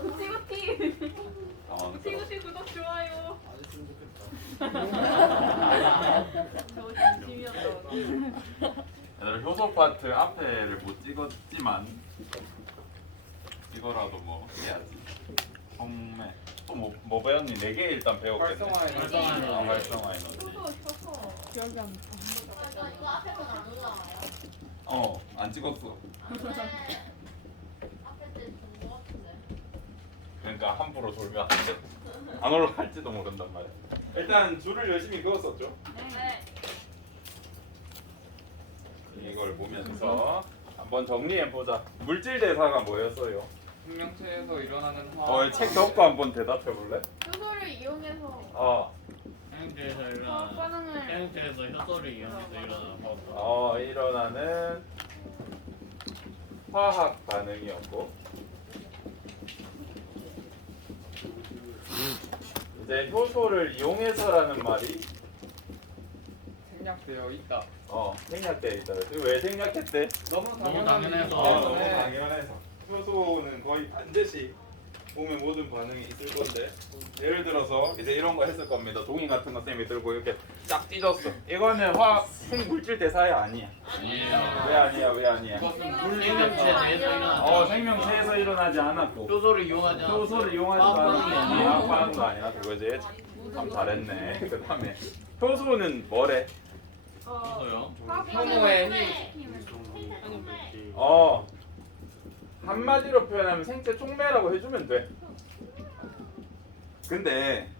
구티구티. 당황스러워. 구티구티 구독 좋아요. 안 했으면 좋겠다. 저 진심이었다. 얘들아 효소 파트 앞에를 못 찍었지만 이거라도 뭐 해야지. 성매 또뭐 배웠니? 4개 일단 배웠겠네. 활성화 에너지. 활성화 에너지. 켜서 켜서. 기억이 안 나. 이거 앞에는 안 올라와요? 안 찍었어. 앞에 때준거 같은데. 그러니까 함부로 돌면 안 돼. 안 올라갈지도 모른단 말이야. 일단 줄을 열심히 그었었죠. 네. 이걸 보면서 한번 정리해 보자. 물질 대사가 뭐였어요? 생명체에서 일어나는 화학. 책 덮고 한번 대답해 볼래? 효소를 이용해서 생명체에서 화학 일어나는 반응을 생명체에서 효소를 이용해서 일어나는 화학 일어나는 화학 반응이었고 이제 효소를 이용해서라는 말이 생략되어 있다. 생략되어 있다. 왜 생략했대? 너무 당연해서. 너무 당연해서. 효소는 거의 반드시 몸의 모든 반응이 있을 건데 예를 들어서 이제 이런 거 했을 겁니다. 종이 같은 거 쌤이 들고 이렇게 쫙 찢었어. 이거는 화학 생물질 대사야 아니야? 아니에요. 왜 아니야? 이것은 생명체 내에서 일어나는 생명체에서 일어나지 않았고 효소를 이용하지 않아서 효소를 이용하지 화학 반응이 않았고 아니에요. 화학 반응도 아니야. 그거지. 참 잘했네. 그 다음에 효소는 뭐래? 효소요. 혐오의 한마디로 표현하면 생체 촉매라고 해주면 돼. 근데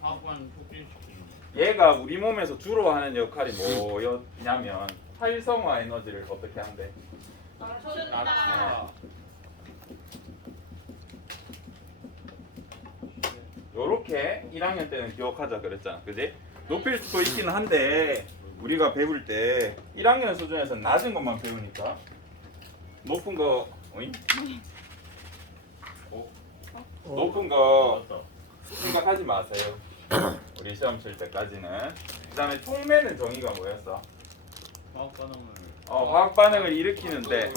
화학 반응 촉진시키는 얘가 우리 몸에서 주로 하는 역할이 뭐였냐면 활성화 에너지를 어떻게 한대? 낙하. 요렇게 1학년 때는 기억하자 그랬잖아. 그지? 높일 수도 있긴 한데 우리가 배울 때 1학년 수준에서 낮은 것만 배우니까 높은 거 어잉? 높은 거 맞다. 생각하지 마세요. 우리 시험 칠 때까지는. 그 다음에 촉매는 정의가 뭐였어? 화학 반응을 화학 반응을 일으키는데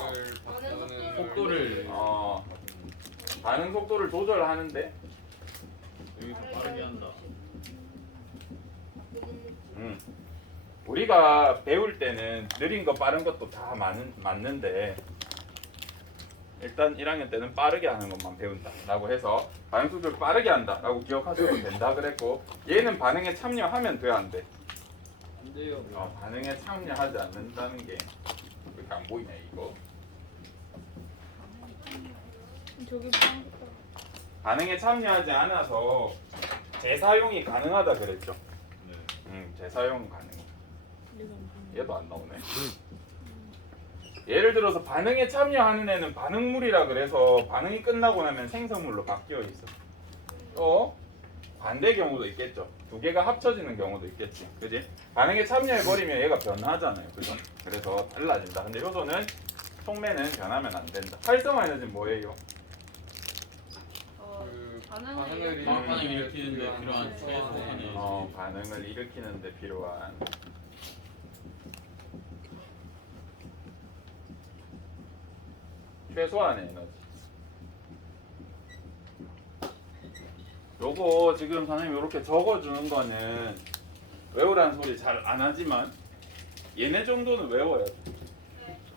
속도를 반응 속도를 조절하는데 여기서 빠르게 한다. 우리가 배울 때는 느린 거 빠른 것도 다 맞는데 일단 1학년 때는 빠르게 하는 것만 배운다 라고 해서 반응 속도를 빠르게 한다 라고 기억하셔도 된다 그랬고 얘는 반응에 참여하면 돼 안 돼? 안 돼요. 반응에 참여하지 않는다는 게 이렇게 안 보이네 이거. 저기 반응에 참여하지 않아서 재사용이 가능하다 그랬죠. 네. 재사용 가능. 얘도 안 나오네. 예를 들어서 반응에 참여하는 애는 반응물이라 그래서 반응이 끝나고 나면 생성물로 바뀌어 있어. 또 반대 경우도 있겠죠. 두 개가 합쳐지는 경우도 있겠지. 그지? 반응에 참여해 버리면 얘가 변하잖아요. 그죠? 그래서 달라진다. 근데 효소는 촉매는 변하면 안 된다. 활성화 에너지는 뭐예요? 반응을 화학 반응을 일으키는데 필요한 최소 에너지. 반응을 일으키는데 필요한 최소한의 에너지. 요거 지금 선생님이 이렇게 적어주는 거는 외우라는 소리 잘 안 하지만 얘네 정도는 외워야 돼.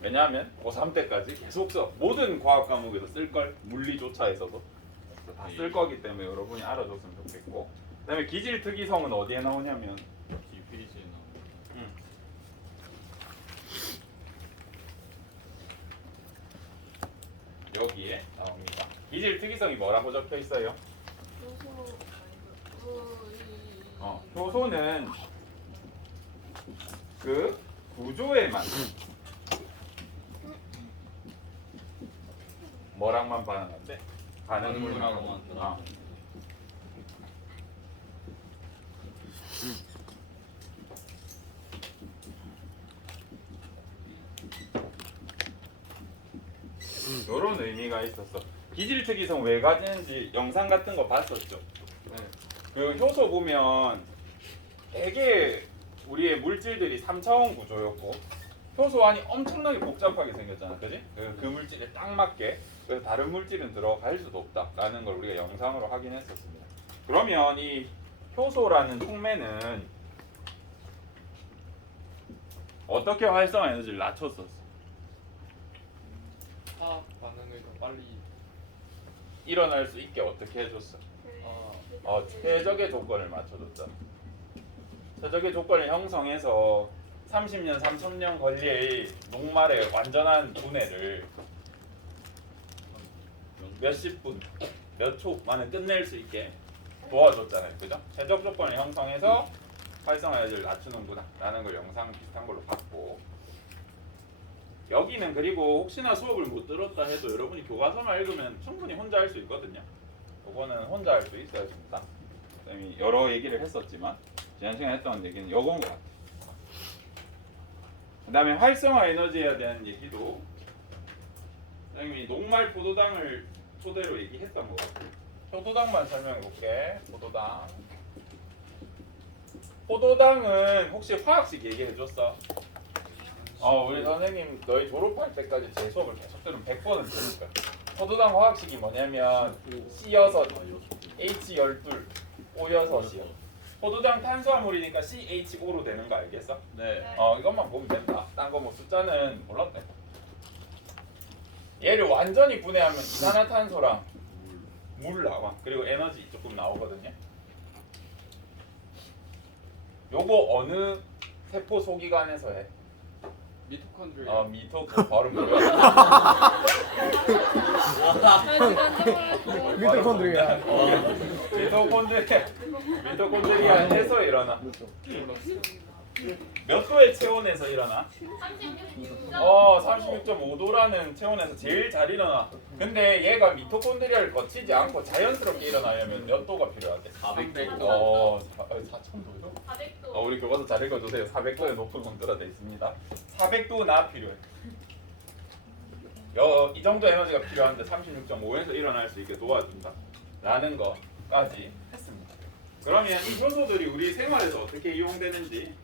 왜냐하면 고3 때까지 계속 써. 모든 과학 과목에서 쓸걸. 물리조차에서도 다 쓸 거기 때문에 여러분이 알아줬으면 좋겠고. 그 다음에 기질특이성은 어디에 나오냐면 역시 피리시에 나오는. 여기에 나옵니다. 기질특이성이 뭐라고 적혀 있어요? 효소는 그 구조에만 뭐랑만 반응한대? 반응물하고만. 이런 의미가 있었어. 기질특이성 왜 가지는지 영상 같은 거 봤었죠. 그 효소 보면 되게 우리의 물질들이 3차원 구조였고 효소환이 엄청나게 복잡하게 생겼잖아, 그지? 그 물질에 딱 맞게. 그래서 다른 물질은 들어갈 수도 없다라는 걸 우리가 영상으로 확인했었습니다. 그러면 이 효소라는 통매는 어떻게 활성화 에너지를 낮췄었어? 화학 반응을 더 빨리. 일어날 수 있게 어떻게 해줬어? 최적의 조건을 맞춰줬잖아. 최적의 조건을 형성해서 30년, 30년 걸릴 녹말의 완전한 분해를 몇십 분, 몇 초 만에 끝낼 수 있게 도와줬잖아요, 그죠? 최적 조건을 형성해서 활성화 에너지를 낮추는구나 라는 걸 영상 비슷한 걸로 봤고, 여기는 그리고 혹시나 수업을 못 들었다 해도 여러분이 교과서만 읽으면 충분히 혼자 할 수 있거든요. 그거는 혼자 할 수 있어야 됩니다. 선생님이 여러 얘기를 했었지만 지난 시간에 했던 얘기는 이건 것 같아요. 그 다음에 활성화 에너지에 대한 얘기도 선생님이 녹말 포도당을 토대로 얘기했던 것 같아요. 포도당만 설명해 볼게. 포도당은 혹시 화학식 얘기해 줬어? 우리 선생님 너희 졸업할 때까지 제 수업을 계속 들으면 100번은 들을 거야. 포도당 화학식이 뭐냐면 C6, H12, O6이요. 포도당 탄수화물이니까 CH5로 되는 거 알겠어? 네. 이것만 보면 된다. 딴 거 뭐 숫자는 몰랐대. 얘를 완전히 분해하면 이산화탄소랑 물 나와. 그리고 에너지 조금 나오거든요. 요거 어느 세포 소기관에서 해? 미토콘드리아. 미토콘 바로 뭐야? 미토콘드리아. 미토콘드리아에서 일어나. 몇 도의 체온에서 일어나? 36.5도라는 체온에서 제일 잘 일어나. 근데 얘가 미토콘드리아를 거치지 않고 자연스럽게 일어나려면 몇 도가 필요하대? 400도. 4,000도요? 400도. 우리 교과서 잘 읽어주세요. 400도의 높은 온도라 돼 있습니다. 400도나 필요해. 이 정도 에너지가 필요한데 36.5에서 일어날 수 있게 도와준다 라는 거까지 했습니다. 그러면 이 효소들이 우리 생활에서 어떻게 이용되는지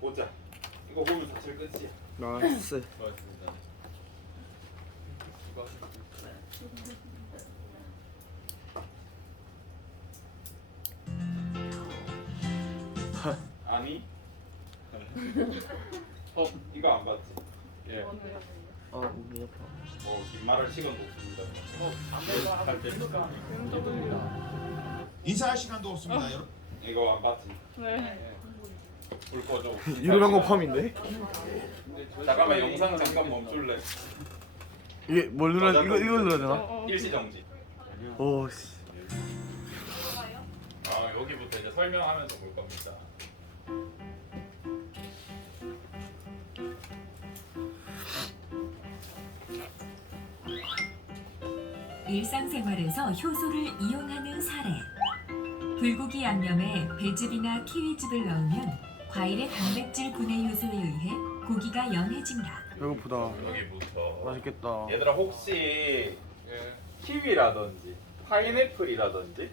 보자. 이거 보면 사실 끝이야. 나이스. 고맙습니다. 아니? 이거 안 봤지? 예. 몸이 아파. 긴 말할 시간도 없습니다. 인사할 시간도 없습니다. 여러분. 이거 안 봤지? 네. 불 꺼줘. 유명한 거 팜인데? 잠깐만 영상 잠깐 멈출래. 이게 뭘 눌러? 이걸 눌러야 되나? 일시 정지. 오 씨. 여기부터 이제 설명하면서 볼 겁니다. 일상생활에서 효소를 이용하는 사례. 불고기 양념에 배즙이나 키위즙을 넣으면 과일의 단백질 분해 효소에 의해 고기가 연해진다. 배고프다. 여기부터. 맛있겠다. 얘들아 혹시 예. 키위라든지 파인애플이라든지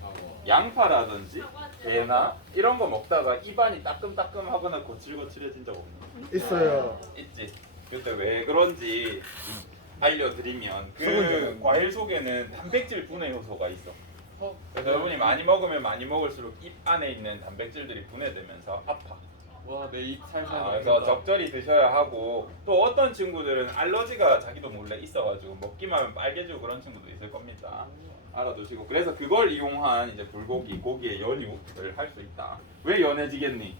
양파라든지 배나 이런 거 먹다가 입안이 따끔따끔하거나 거칠거칠해진 적 없나? 있어요. 있지. 그때 왜 그런지 알려드리면 그 소금이요. 과일 속에는 단백질 분해 효소가 있어. 그래서 여러분이 많이 먹으면 많이 먹을수록 입 안에 있는 단백질들이 분해되면서 아파. 와, 내 입 살살. 그래서 적절히 드셔야 하고, 또 어떤 친구들은 알러지가 자기도 몰래 있어가지고 먹기만 하면 빨개지고 그런 친구도 있을 겁니다. 알아두시고, 그래서 그걸 이용한 이제 불고기, 고기의 연육을 할 수 있다. 왜 연해지겠니?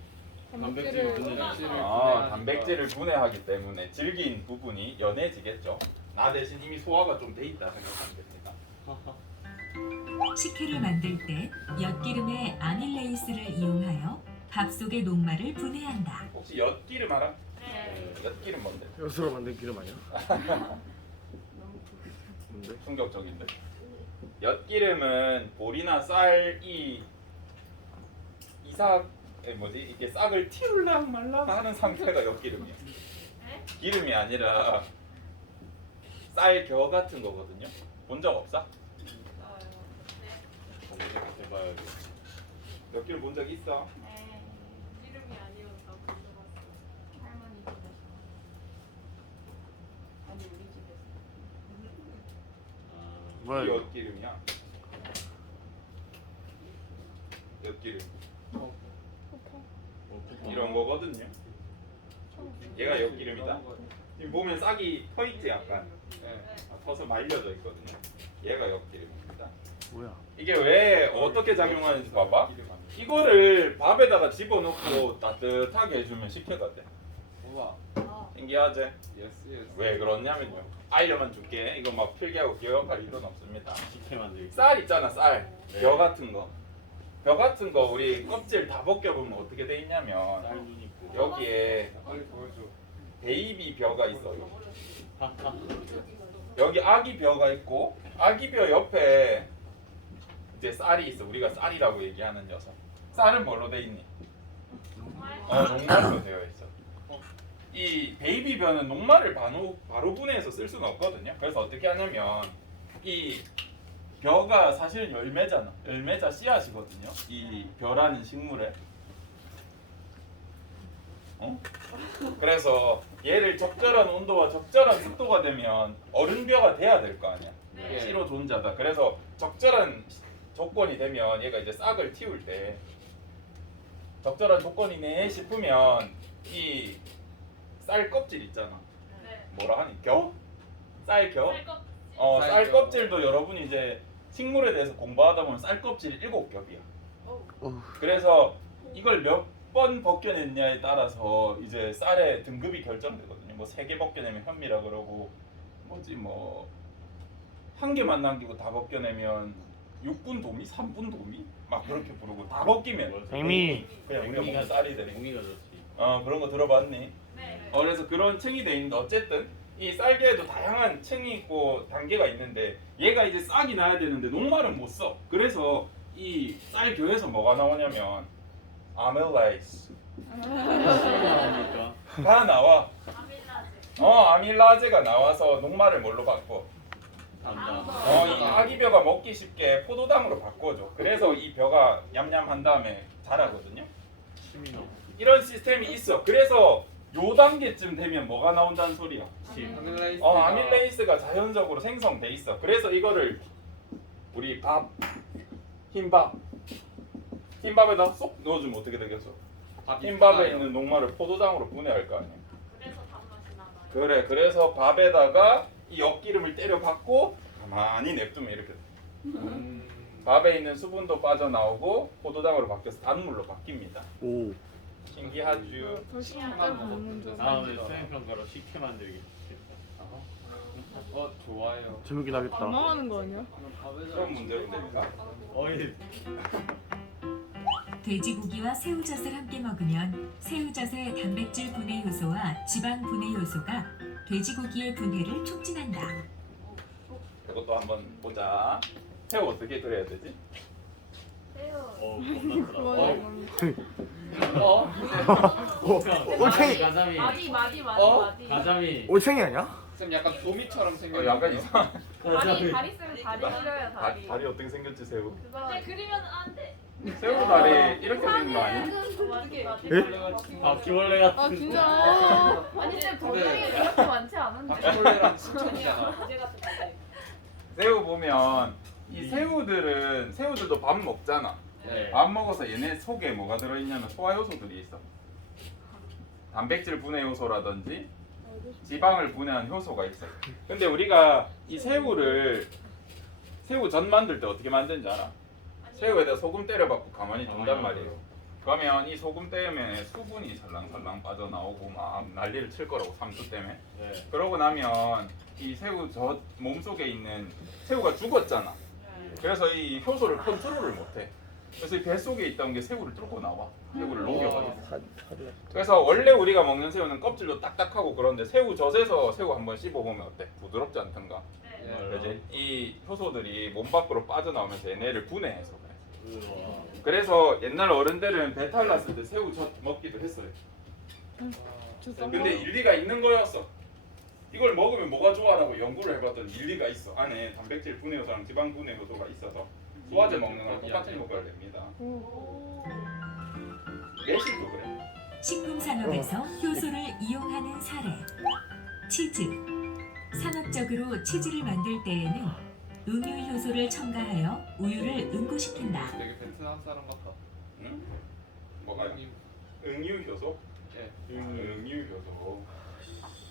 단백질을 분해. 단백질을 분해하기 때문에 질긴 부분이 연해지겠죠. 나 대신 이미 소화가 좀 돼 있다 생각하면 됩니다. 식혜를 만들 때 엿기름에 아닐레이스를 이용하여 밥 속의 녹말을 분해한다. 혹시 엿기름 알아? 네. 엿기름 뭔데? 엿으로 만든 기름 아니야? 뭔데? 충격적인데. 엿기름은 보리나 쌀 이게 싹을 튀울랑 말랑 하는 상태가 엿기름이야. 기름이 아니라 쌀겨 같은 거거든요. 본 적 없어? 해봐야지. 엿기름 본 적 있어? 네. 이름이 아니어서 가져갔어요. 할머니 뭐야 이 이거? 엿기름이야. 엿기름 이런 거거든요. 얘가 엿기름이다. 지금 보면 싹이 퍼 있지 약간. 네. 퍼서 말려져 있거든요. 얘가 엿기름입니다. 뭐야? 이게 왜 어떻게 작용하는지 봐봐. 이거를 밥에다가 집어넣고 따뜻하게 해주면 식혀가 돼. 우와. 신기하지? 예스 예스. 왜 그러냐면요. 알려만 줄게. 이거 막 필기하고 기억할 일은 없습니다. 식혜 만들기. 쌀 있잖아, 쌀. 네. 벼 같은 거. 벼 같은 거 우리 껍질 다 벗겨보면 어떻게 돼 있냐면 쌀눈 있고. 여기에 빨리 보여줘. 베이비 벼가 있어요. 여기 아기 벼가 있고 아기 벼 옆에 이제 쌀이 있어. 우리가 쌀이라고 얘기하는 녀석. 쌀은 뭘로 돼 있니? 녹말로 되어 있어. 이 베이비 벼는 녹말을 바로 분해해서 쓸 수는 없거든요. 그래서 어떻게 하냐면 이 벼가 사실은 열매잖아. 열매자 씨앗이거든요. 이 벼라는 식물에. 그래서 얘를 적절한 온도와 적절한 습도가 되면 어른 벼가 돼야 될 거 아니야. 네. 씨로 존자다. 그래서 적절한 조건이 되면 얘가 이제 싹을 틔울 때 적절한 조건이네 싶으면 이 쌀 껍질 있잖아. 뭐라 하니? 겨? 쌀 겨? 쌀 쌀 껍질도 여러분이 이제 식물에 대해서 공부하다 보면 쌀 껍질이 7겹이야. 그래서 이걸 몇 번 벗겨냈냐에 따라서 이제 쌀의 등급이 결정되거든요. 뭐 3개 벗겨내면 현미라 그러고 뭐지 뭐 한 개만 남기고 다 벗겨내면 6분 도미, 3분 도미 막 그렇게 부르고 다 벗기면 백미. 그냥 우리가 먹는 쌀이 되는 백미가 좋지. 그런 거 들어봤니? 그래서 그런 층이 돼 있는데 어쨌든 이 쌀계에도 다양한 층이 있고 단계가 있는데 얘가 이제 싹이 나야 되는데 녹말은 못 써. 그래서 이 쌀교에서 뭐가 나오냐면 아밀레이스 나오니까. 다 나와. 아밀라제가 나와서 녹말을 뭘로 바꿔? 담당. 이 아기벼가 먹기 쉽게 포도당으로 바꿔줘. 그래서 이 벼가 얌얌한 다음에 자라거든요. 침이 나와. 이런 시스템이 있어. 그래서 요 단계쯤 되면 뭐가 나온다는 소리야? 침. 아밀레이스가 자연적으로 생성돼 있어. 그래서 이거를 우리 흰밥에다 쏙 넣어주면 어떻게 되겠어? 흰밥에 있는 녹말을 포도당으로 분해할 거 아니야. 그래서 단맛이 나나요? 그래. 그래서 밥에다가 이 엿기름을 때려 받고 가만히 냅두면 이렇게 돼. 밥에 있는 수분도 빠져나오고 포도당으로 바뀌어서 단물로 바뀝니다. 오. 신기하죠? 더 신기하게 먹는 줄. 다음에 수행평가로 식혜 만들기. 좋아요. 재밌긴 하겠다. 당황하는 거 아니야? 그런 문제로 될까? 어이. 돼지고기와 새우젓을 함께 먹으면 새우젓의 단백질 분해 요소와 지방 분해 요소가 돼지고기의 분해를 촉진한다. 이것도 한번 보자. 새우 어떻게 그려야 되지? 겁나 크다. 올챙이. 가자미. 마디. 가자미. 올챙이 아니야? 쌤 약간 도미처럼 생겼. 약간 이상. 다리 쓰면 다리 그려요 다리. 다리 어떻게 생겼지 새우? 근데 그리면 안 돼. 새우 다리 이렇게 생긴 거 아니야? 바퀴벌레 같은. 아 진짜. 아니 근데 덩어리가 그렇게 많지 않은데. 바퀴벌레랑 친척이잖아. 문제 같은 거지. 새우 보면 이 새우들도 밥 먹잖아. 네. 밥 먹어서 얘네 속에 뭐가 들어있냐면 소화 요소들이 있어. 단백질 분해 요소라든지 지방을 분해하는 효소가 있어. 근데 우리가 이 새우 전 만들 때 어떻게 만드는지 알아? 새우에다 소금 때려박고 가만히 둔단 말이에요. 그러면 이 소금 때문에 수분이 살랑살랑 빠져나오고 막 난리를 칠 거라고 삼수 때문에. 네. 그러고 나면 이 새우 저 몸속에 있는 새우가 죽었잖아. 그래서 이 효소를 컨트롤을 못해. 그래서 이 뱃속에 있던 게 새우를 뚫고 나와. 새우를 녹여버려. 그래서 원래 우리가 먹는 새우는 껍질도 딱딱하고 그런데 새우젓에서 새우 한번 씹어보면 어때? 부드럽지 않던가? 네. 그지? 이 효소들이 몸 밖으로 빠져나오면서 얘네를 분해해서 그래. 우와. 그래서 옛날 어른들은 배탈 났을 때 새우젓 먹기도 했어요. 근데 일리가 있는 거였어. 이걸 먹으면 뭐가 좋아라고 연구를 해봤더니 일리가 있어. 안에 단백질 분해 요소랑 지방 분해 요소가 있어서 소화제 먹는 거랑 똑같은 효과를 냅니다. 매실도 그래. 식품 산업에서 효소를 이용하는 사례. 치즈. 산업적으로 치즈를 만들 때에는 음유 효소를 첨가하여 우유를 응고시킨다. 되게 베트남 사람 같다. 응? 뭐가요? 형님. 응유 효소? 예. 응유 효소.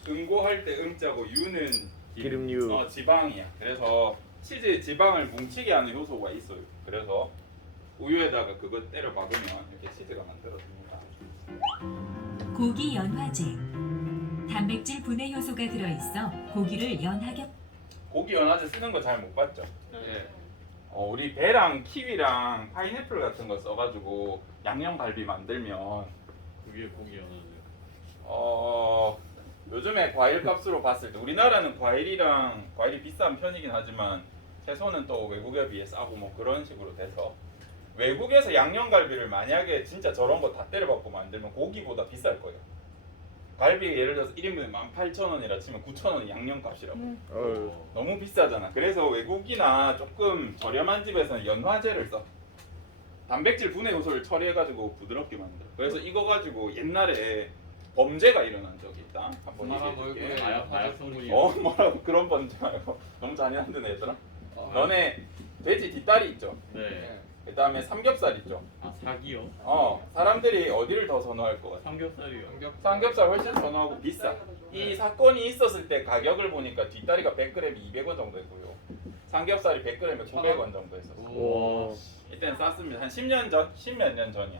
응고할 때 응자고 유는 기름류. 지방이야. 그래서 치즈에 지방을 뭉치게 하는 효소가 있어요. 그래서 우유에다가 그거 때려 박으면 이렇게 치즈가 만들어집니다. 고기 연화제. 단백질 분해 효소가 들어있어 고기를 연하게 고기 연화제 쓰는 거 잘 못 봤죠? 예. 우리 배랑 키위랑 파인애플 같은 거 써가지고 양념갈비 만들면 그게 고기 연어죠. 요즘에 과일 값으로 봤을 때 우리나라는 과일이 비싼 편이긴 하지만 채소는 또 외국에 비해 싸고 뭐 그런 식으로 돼서 외국에서 양념갈비를 만약에 진짜 저런 거 다 때려박고 만들면 고기보다 비쌀 거예요. 갈비 예를 들어서 1인분에 18,000원이라 치면 9,000원이 양념값이라고. 너무 비싸잖아. 그래서 외국이나 조금 저렴한 집에서는 연화제를 써. 단백질 분해 요소를 처리해가지고 부드럽게 만들어. 그래서 이거 가지고 옛날에 범죄가 일어난 적이 있다. 한번 사람 얘기해줄게. 얼굴에 마약 성분이. 뭐라고 그런 범죄 말고 너무 잔인한데 얘들아. 너네 돼지 뒷다리 있죠? 네. 예. 그 다음에 삼겹살 있죠? 아 사기요? 사람들이 어디를 더 선호할 것 같아? 삼겹살이요. 삼겹살 훨씬 선호하고 비싸. 이 사건이 있었을 때 가격을 보니까 뒷다리가 100g에 200원 정도 했고요. 삼겹살이 100g에 900원 정도 했었어. 오. 이때는 쌌습니다. 한 10년 전? 10몇 년 전이야.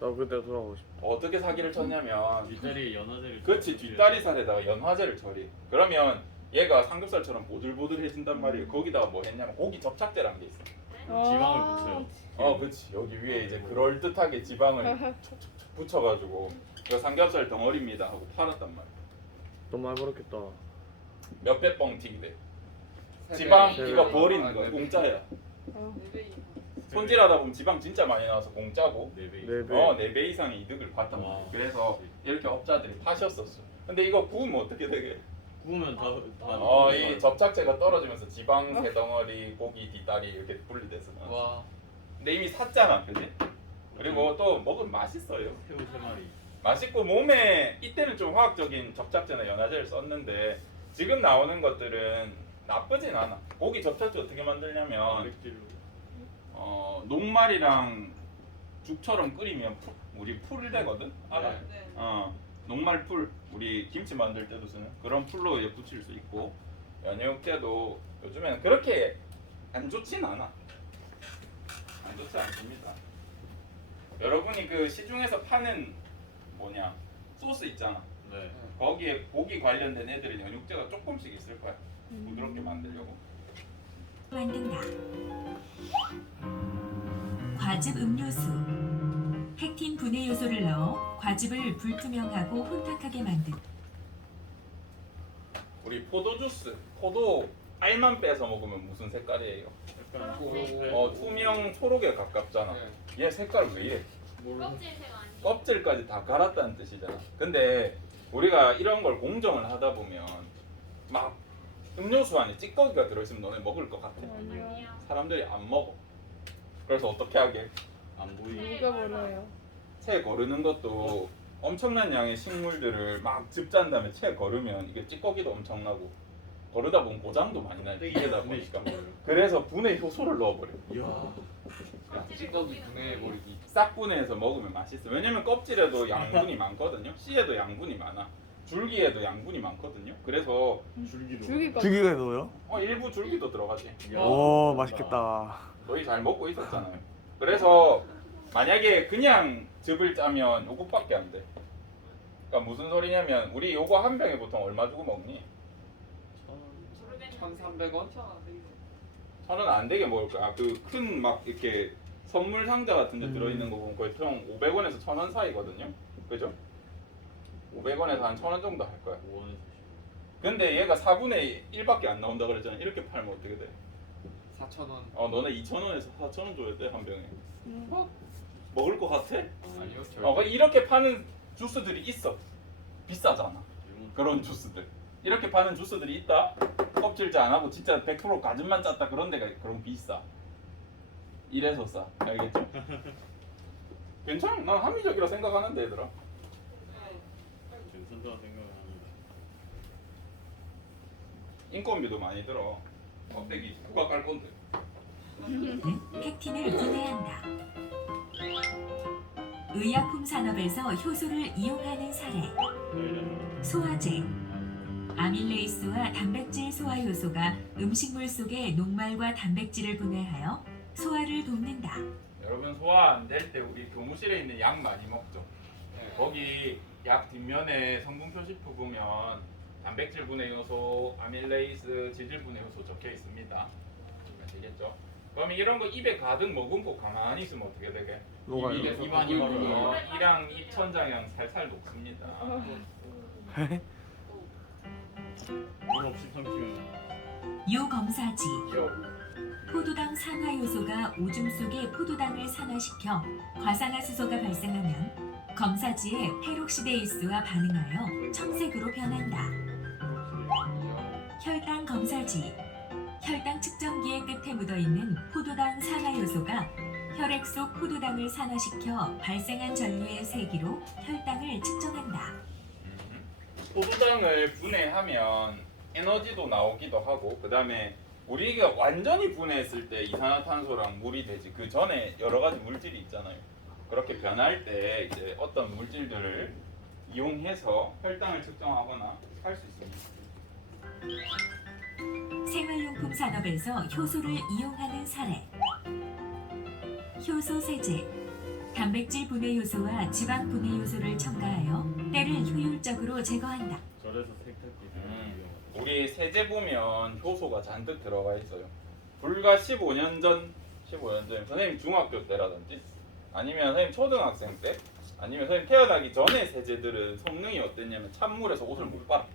나 그때 돌아가고 싶어. 어떻게 사기를 쳤냐면 뒷다리 연어제를. 그렇지, 뒷다리 살에다가 연화제를 처리. 그러면 얘가 삼겹살처럼 보들보들해진단 말이에요. 거기다가 뭐 했냐면 고기 접착제라는 게 있어. 지방을 붙여요. 그렇지. 여기 위에 이제 그럴듯하게 지방을 촉촉촉 붙여가지고 이거 삼겹살 덩어리입니다 하고 팔았단 말이야. 너무 많이 벌었겠다. 몇백 뻥 튀기대. 세배. 지방 세배. 이거 버리는 아, 거야. 네. 공짜야. 어. 손질하다 보면 지방 진짜 많이 나와서 공짜고 4배. 4배. 4배 이상의 이득을 봤단 말이야. 와. 그래서 이렇게 업자들이 파셨었어. 근데 이거 구우면 어떻게 되게? 구우면 다. 이 접착제가 떨어지면서 지방 새 덩어리, 고기 뒷다리 이렇게 분리돼서 나왔어. 와. 근데 이미 샀잖아, 그지? 그리고 또 먹으면 맛있어요. 새우 3마리. 맛있고 몸에 이때는 좀 화학적인 접착제나 연화제를 썼는데 지금 나오는 것들은 나쁘진 않아. 고기 접착제 어떻게 만들냐면 단백질로. 녹말이랑 죽처럼 끓이면 우리 풀 되거든? 알아? 네. 녹말 풀 우리 김치 만들 때도 쓰는 그런 풀로 이제 붙일 수 있고 연육제도 요즘에는 그렇게 안 좋진 않아. 안 좋지 않습니다. 여러분이 그 시중에서 파는 소스 있잖아. 네. 거기에 고기 관련된 애들은 연육제가 조금씩 있을 거야. 부드럽게 만들려고. 만든다. 과즙 음료수. 팩틴 분해 요소를 넣어 과즙을 불투명하고 혼탁하게 만든 우리 포도 주스, 포도 알만 빼서 먹으면 무슨 색깔이에요? 약간 투명 초록에 가깝잖아. 네. 얘 색깔 왜 이래? 껍질색 아니에요? 껍질까지 다 갈았다는 뜻이잖아. 근데 우리가 이런 걸 공정을 하다 보면 막 음료수 안에 찌꺼기가 들어있으면 너네 먹을 것 같아? 아니요. 사람들이 안 먹어. 그래서 어떻게 하게? 안 보이. 누가 버려요? 채 거르는 것도 엄청난 양의 식물들을 막 즙짠 다음에 채 거르면 이게 찌꺼기도 엄청나고 거르다 보면 고장도 많이 나요. 뒤에다 보니까. 그래서 분해 효소를 넣어버려. 이야. 찌꺼기 분해해버리기. 싹 분해해서 먹으면 맛있어. 왜냐면 껍질에도 양분이 많거든요. 씨에도 양분이 많아. 줄기에도 양분이 많거든요. 그래서 줄기도. 줄기까지. 죽이가 넣어요? 일부 줄기도 들어가지. 이야. 오, 맛있겠다. 너희 잘 먹고 있었잖아요. 그래서 만약에 그냥 즙을 짜면 요것밖에 안 돼. 그러니까 무슨 소리냐면 우리 요거 한 병에 보통 얼마 주고 먹니? 1,300원? 1,000원 안 되게 먹을 거야. 그 큰 막 이렇게 선물 상자 같은 데 들어있는 거 보면 거의 총 500원에서 1,000원 사이거든요. 그죠? 500원에서 한 1,000원 정도 할 거야. 5원에서. 근데 얘가 4분의 1밖에 안 나온다 그랬잖아. 이렇게 팔면 어떻게 돼? 4,000원. 너네 2,000원에서 4,000원 줘야 돼, 한 병에. 음. 먹을 것 같아? 아니요. 그러니까 이렇게 파는 주스들이 있어. 비싸잖아. 그런 주스들. 이렇게 파는 주스들이 있다. 껍질째 안 하고 진짜 100% 가즙만 짰다 그런 데가 그럼 비싸. 이래서 싸. 알겠죠? 괜찮아. 난 합리적이라 생각하는데 얘들아. 괜찮다고 생각을 합니다. 인건비도 많이 들어. 껍데기 누가 깔 건데? 팩틴을 분해한다. 의약품 산업에서 효소를 이용하는 사례. 소화제. 아밀레이스와 단백질 소화 효소가 음식물 속의 녹말과 단백질을 분해하여 소화를 돕는다. 여러분 소화 안 될 때 우리 교무실에 있는 약 많이 먹죠. 거기 약 뒷면에 성분 표시표 보면 단백질 분해 요소, 아밀레이스, 지질 분해 요소 적혀 있습니다. 아시겠죠? 그럼 이런 거 입에 가득 머금고 가만히 있으면 어떻게 되게? 녹아요. 입안이 얼어요. 이랑 입천장이랑 살살 녹습니다. 물 없이 삼키면 요검사지. 포도당 산화 요소가 오줌 속에 포도당을 산화시켜 과산화수소가 발생하면 검사지의 페록시데이스와 반응하여 청색으로 변한다. 혈당 검사지. 혈당 측정기의 끝에 묻어있는 포도당 산화 요소가 혈액 속 포도당을 산화시켜 발생한 전류의 세기로 혈당을 측정한다. 포도당을 분해하면 에너지도 나오기도 하고 그 다음에 우리가 완전히 분해했을 때 이산화탄소랑 물이 되지 그 전에 여러 가지 물질이 있잖아요. 그렇게 변할 때 이제 어떤 물질들을 이용해서 혈당을 측정하거나 할 수 있습니다. 생활용품 산업에서 효소를 이용하는 사례. 효소 세제. 단백질 분해 요소와 지방 분해 요소를 첨가하여 때를 효율적으로 제거한다. 절에서 세탁기. 우리 세제 보면 효소가 잔뜩 들어가 있어요. 불과 15년 전 선생님 중학교 때라든지 아니면 선생님 초등학생 때 아니면 선생님 태어나기 전에 세제들은 성능이 어땠냐면 찬물에서 옷을 못 빨아.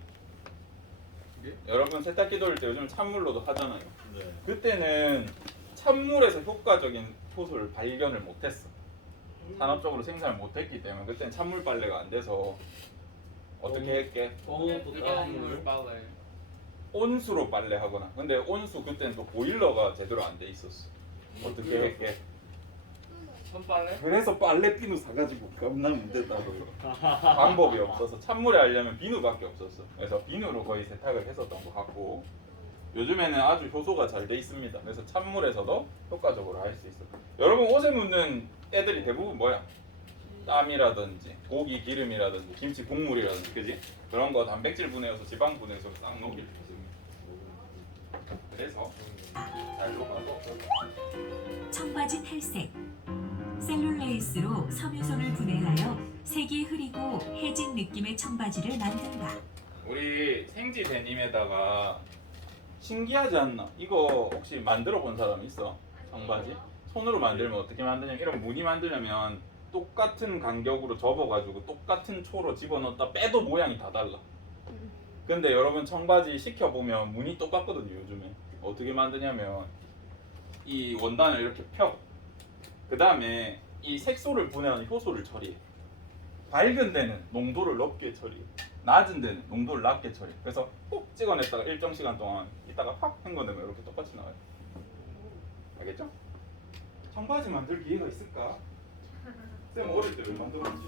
여러분 세탁기 돌릴 때 요즘 찬물로도 하잖아요. 네. 그때는 찬물에서 효과적인 효소를 발견을 못했어. 산업적으로 생산을 못했기 때문에 그때는 찬물 빨래가 안 돼서 어떻게 했게? 뜨거운 빨래. 온수로 빨래하거나. 근데 온수 그때는 또 보일러가 제대로 안 돼 있었어. 어떻게 했게? 손빨래? 그래서 빨래 비누 사가지고 겁나 문제다고. 방법이 없어서 찬물에 하려면 비누밖에 없었어. 그래서 비누로 거의 세탁을 했었던 것 같고 요즘에는 아주 효소가 잘 돼 있습니다. 그래서 찬물에서도 효과적으로 할 수 있어. 여러분 옷에 묻는 애들이 대부분 뭐야? 땀이라든지 고기 기름이라든지 김치 국물이라든지 그지? 그런 거 단백질 분해해서 지방 분해해서 싹 녹일 수 있습니다. 그래서 잘 녹아서 청바지 탈색. 셀룰레이스로 섬유소를 분해하여 색이 흐리고 해진 느낌의 청바지를 만든다. 우리 생지 데님에다가 신기하지 않나? 이거 혹시 만들어 본 사람 있어? 청바지? 손으로 만들면 어떻게 만드냐면 이런 무늬 만들려면 똑같은 간격으로 접어가지고 똑같은 초로 집어넣었다 빼도 모양이 다 달라. 근데 여러분 청바지 시켜보면 무늬 똑같거든요 요즘에. 어떻게 만드냐면 이 원단을 이렇게 펴. 그 다음에 이 색소를 분해하는 효소를 처리해. 밝은 데는 농도를 높게 처리해. 낮은 데는 농도를 낮게 처리해. 그래서 꼭 찍어냈다가 일정 시간 동안 이따가 확 헹궈내면 이렇게 똑같이 나와요. 알겠죠? 청바지 만들 기회가 있을까? 쌤 어릴 때 왜 만들었지?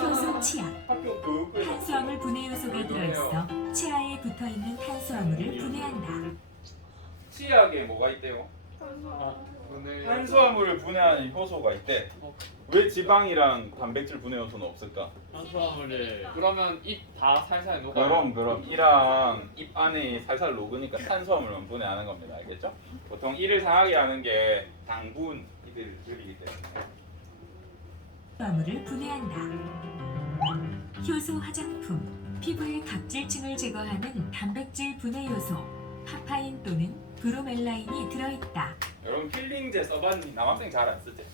효소 치약. 학교 교육부에 탄수화물 분해 요소가 들어있어 치아에 붙어있는 탄수화물을 분해한다. 치약에 뭐가 있대요? 오늘 탄수화물을 분해하는 효소가 있대. 왜 지방이랑 단백질 분해 요소는 없을까? 탄수화물에 그러면 입 다 살살 녹아. 그럼 이랑 입 안에 살살 녹으니까 탄수화물만 분해하는 겁니다. 알겠죠? 보통 이를 상하게 하는 게 당분이들이기 때문에. 탄수화물을 분해한다. 효소 화장품. 피부의 각질층을 제거하는 단백질 분해 요소. 파파인 또는 브로멜라인이 들어있다. 여러분 필링제 써봤니? 남학생 잘 안 쓰지?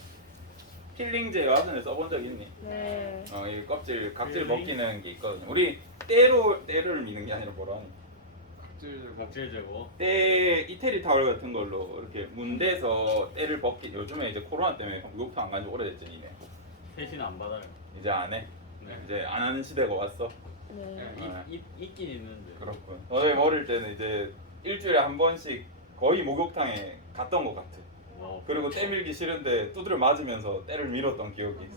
필링제 여하튼에 써본 적 있니? 네. 이 껍질 각질 벗기는 게 있거든요. 우리 때를 미는 게 아니라 뭐라 하니? 각질 제거. 때 이태리 타월 같은 걸로 이렇게 문대서 때를 벗기. 요즘에 이제 코로나 때문에 목욕탕 안 간지 오래됐죠 이네. 대신 안 받아요. 이제 안 해. 네. 이제 안 하는 시대가 왔어. 네. 있긴 있는데. 그렇군. 저희 어릴 때는 이제 일주일에 한 번씩 거의 목욕탕에 갔던 것 같아. 와. 그리고 때 밀기 싫은데 두드려 맞으면서 때를 밀었던 기억이 있어.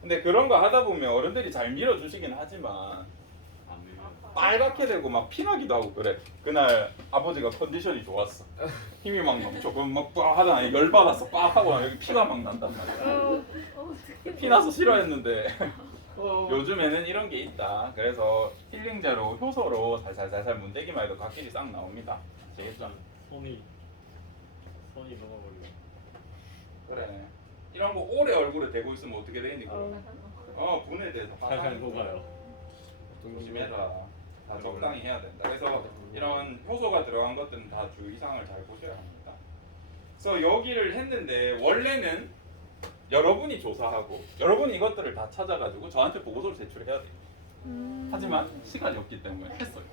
근데 그런 거 하다 보면 어른들이 잘 밀어주시긴 하지만 안 밀려. 빨갛게 되고 막 피나기도 하고 그래. 그날 아버지가 컨디션이 좋았어. 힘이 막 넘쳐. 그럼 막빡 하잖아. 열받아서 빡 하고 여기 피가 막 난단 말이야. 피나서 싫어했는데 요즘에는 이런 게 있다. 그래서 힐링제로 효소로 살살살살 문대기만 해도 각질이 싹 나옵니다. 아시겠죠? 손이 녹아버리고. 그래. 이런 거 오래 얼굴에 대고 있으면 어떻게 되겠니? 분해돼서 살살 녹아요. 조심해라. 다 적당히 해야 된다. 그래서 이런 효소가 들어간 것들은 다 주의사항을 잘 보셔야 합니다. 그래서 여기를 했는데 원래는 여러분이 조사하고 여러분이 이것들을 다 찾아가지고 저한테 보고서를 제출해야 돼요. 하지만 시간이 없기 때문에 했어요.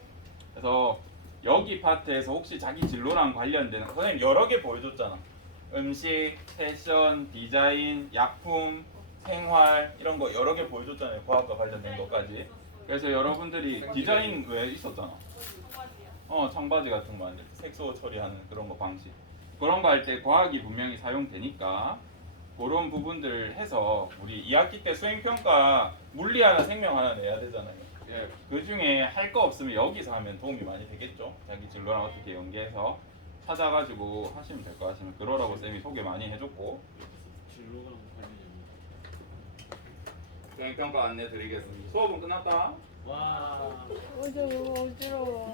그래서 여기 파트에서 혹시 자기 진로랑 관련되는 선생님 여러 개 보여줬잖아. 음식, 패션, 디자인, 약품, 생활 이런 거 여러 개 보여줬잖아요. 과학과 관련된 것까지. 그래서 여러분들이 디자인 왜 있었잖아. 청바지 같은 거 아니야. 색소 처리하는 그런 거 방식. 그런 거 할 때 과학이 분명히 사용되니까 그런 부분들 해서 우리 2학기 때 수행평가 물리 하나 생명 하나 내야 되잖아요. 예. 그 중에 할 거 없으면 여기서 하면 도움이 많이 되겠죠. 자기 진로랑 어떻게 연계해서 찾아가지고 하시면 될 거 하시면 그러라고 쌤이 소개 많이 해줬고 진로랑 관련이 수행평가 안내 드리겠습니다. 수업은 끝났다. 와. 어지러워.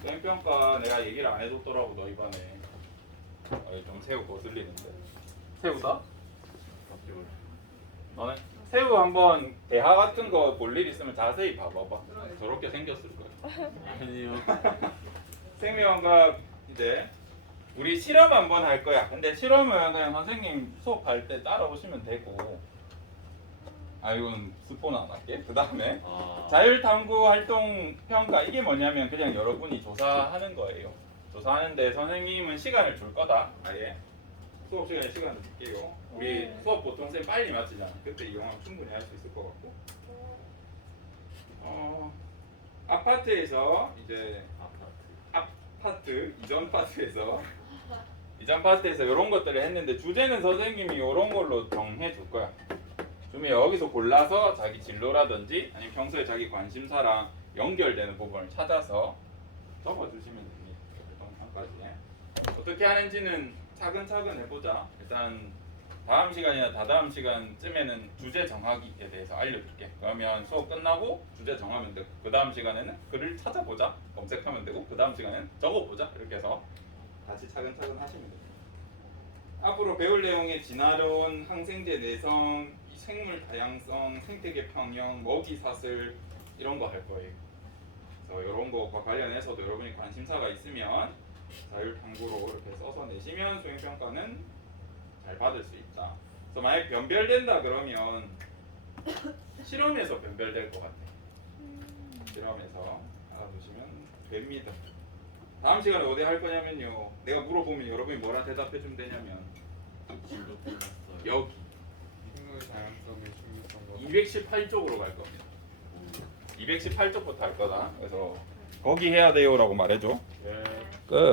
수행평가 내가 얘기를 안 해줬더라고 너 이번에. 좀 새우 거슬리는데. 새우다? 너네 새우 한번 대하 같은 거 볼 일 있으면 자세히 봐봐봐. 저렇게 생겼을 거야. 아니요. 생명과학 이제 우리 실험 한번 할 거야. 근데 실험은 그냥 선생님 수업할 때 따라오시면 되고. 이건 스포는 안 할게. 그 다음에 자율탐구 활동 평가 이게 뭐냐면 그냥 여러분이 조사하는 거예요. 조사하는데 선생님은 시간을 줄 거다. 아예 수업 시간에 시간을 줄게요. 우리 수업 보통 쌤 빨리 마치잖아. 그때 이용하면 충분히 할 수 있을 것 같고. 아파트에서 이제 이전 파트에서 이런 것들을 했는데 주제는 선생님이 이런 걸로 정해 줄 거야. 좀 여기서 골라서 자기 진로라든지 아니면 평소에 자기 관심사랑 연결되는 부분을 찾아서 적어주시면 됩니다. 영상까지 어떻게 하는지는 차근차근 해보자. 일단 다음 시간이나 다다음 시간쯤에는 주제 정하기에 대해서 알려줄게. 그러면 수업 끝나고 주제 정하면 되고 그 다음 시간에는 글을 찾아보자 검색하면 되고 그 다음 시간에는 적어보자 이렇게 해서 같이 차근차근 하시면 됩니다. 앞으로 배울 내용의 진화론, 항생제 내성, 생물 다양성, 생태계 평형, 먹이 사슬 이런 거 할 거예요. 그래서 이런 거과 관련해서도 여러분이 관심사가 있으면 자율탐구로 이렇게 써서 내시면 수행평가는 잘 받을 수 있다. 그래서 만약 변별된다 그러면 실험에서 변별될 것 같아. 실험에서 알아두시면 됩니다. 다음 시간에 어디 할 거냐면요. 내가 물어보면 여러분이 뭐라 대답해주면 되냐면 진로 끝났어요. 여기 식물 다양성의 중요성과 218쪽으로 갈 겁니다. 218쪽부터 할 거다. 그래서 거기 해야 돼요라고 말해줘.